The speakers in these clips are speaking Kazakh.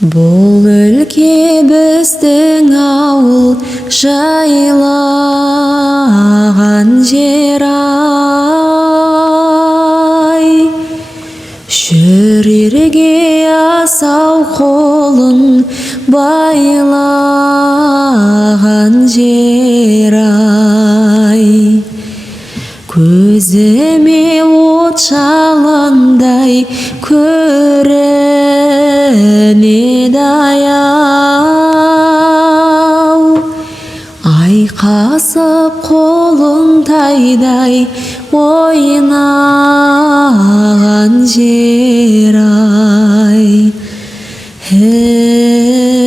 Бұл өлке біздің ауыл жайлаған жер ай, жүрерге асау қолын байлаған жер ай, көзіме от жалындай көрінеді аяу, айқасып қолың тайдай ойнаған жер ай. Ей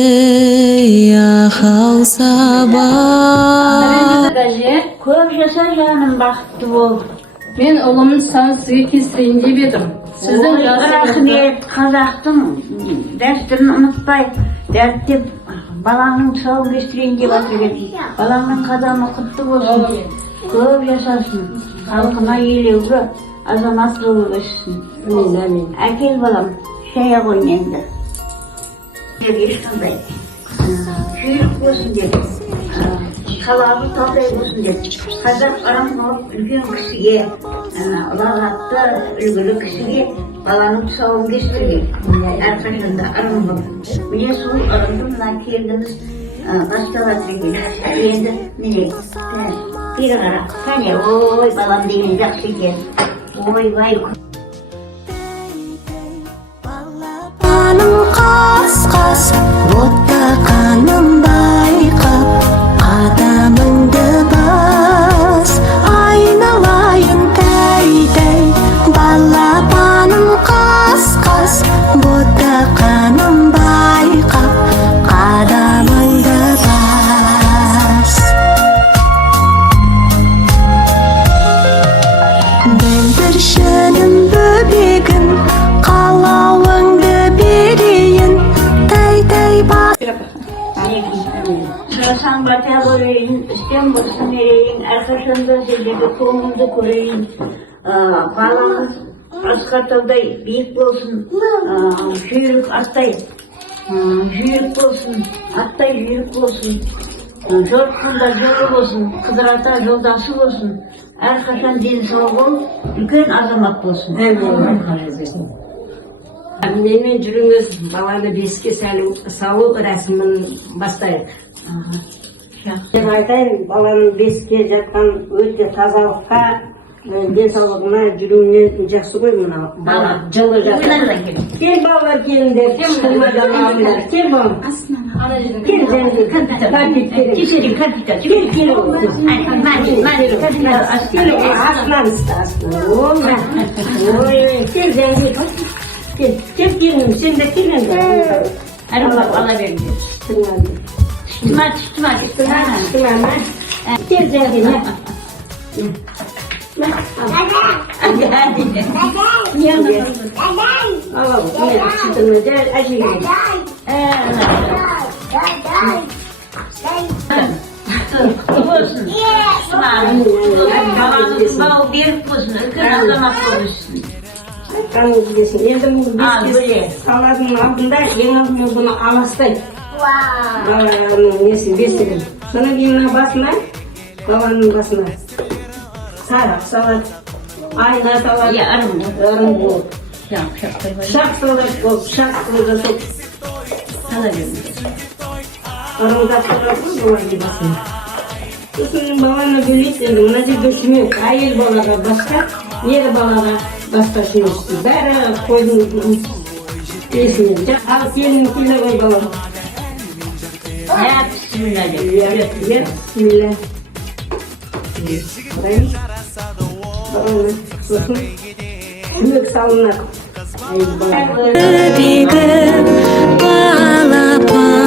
ақау сабақ. Көп жаса жаным, бақытты бол. Мен ұлымын сізге кестірейін деп едім. Сіздің рахмет, қазақтың дәстүрін ұмытпай, дәріптеп балаңның тұсауын кестірейін деп жатыр едім. Балаңның қадамы құтты болсын, көп жасасын, халқына елеуге, азамат болып өссін. Әкел балам, шая ойнайды. Ешқандай жүйрік болсын деді, қалабы талдай болсын деді. Қазақ арамнор үлкен кісіге, ұлағатты үлгілі кісіге баланың тұсауын кестірген. Әрқашанда ырым болып. Міне сол ырымды мына келдіңіз басталатыр екен. Енді міне бері қара, кәне ой балам деген жақсы екен. Ойбай. Қас-қас оттағаным байқап, қадамыңды бас, айналайын тәй-тәй. Балапаным қас-қас оттағаным байқап, қадамыңды бас. Білдіршінің бөбегін, қалауыңды берейін, тәй-тәй бас. Сұрасаң бата көрейін, істен болсын ерейін, әрқашанда сендегі көңілді көрейін. Балаңыз асқатаудай биік болсын, жүйрік аттай жүйрік болсын, аттай жүйрік болсын, жортқында жолы болсын, қыдырата жолдасы болсын, әрқашан денсаулығы үлкен азамат болсын. Менімен жүріңіз, баланы бесікке салу рәсімін бастайық. Мен айтайын, баланың бесікке жатқан өте тазалыққа, денсаулығына жүруіне жақсы ғой мына бала. Жылы жатқан. Кел балалар келіңдер, кел балам. Кел жәнде, кәмпит керек. Кешірін кәмпит. Кел астынан ұста. Ой, кел жәнде. Кел келін, сен де кел енді. Әрімлап ала беріңдер. Түстіма. Кел жәнде, Бау беріп болсын, үлкен азамат болсын. Қаныңыз келсін. Енді бұл беске саладың алдында ең алдымен бұны аластайды. Баланың несін бесігін. Содан кейін басына, баланың басына сарап салады, айна салады, ырым болып. Шақ салады болып, шақ салады. Ырымдап салады баланың басына. Сосын баланы бөлейді, енді мына жерде сүмек, әйел балаға басқа, ер балаға басқа сүмексіз. Бәрі қойдың есінен. Ал келін келі ғой балам. Бісміллә деп. Бісміллә. Сосын сүмек салынады. Бегім балапаным.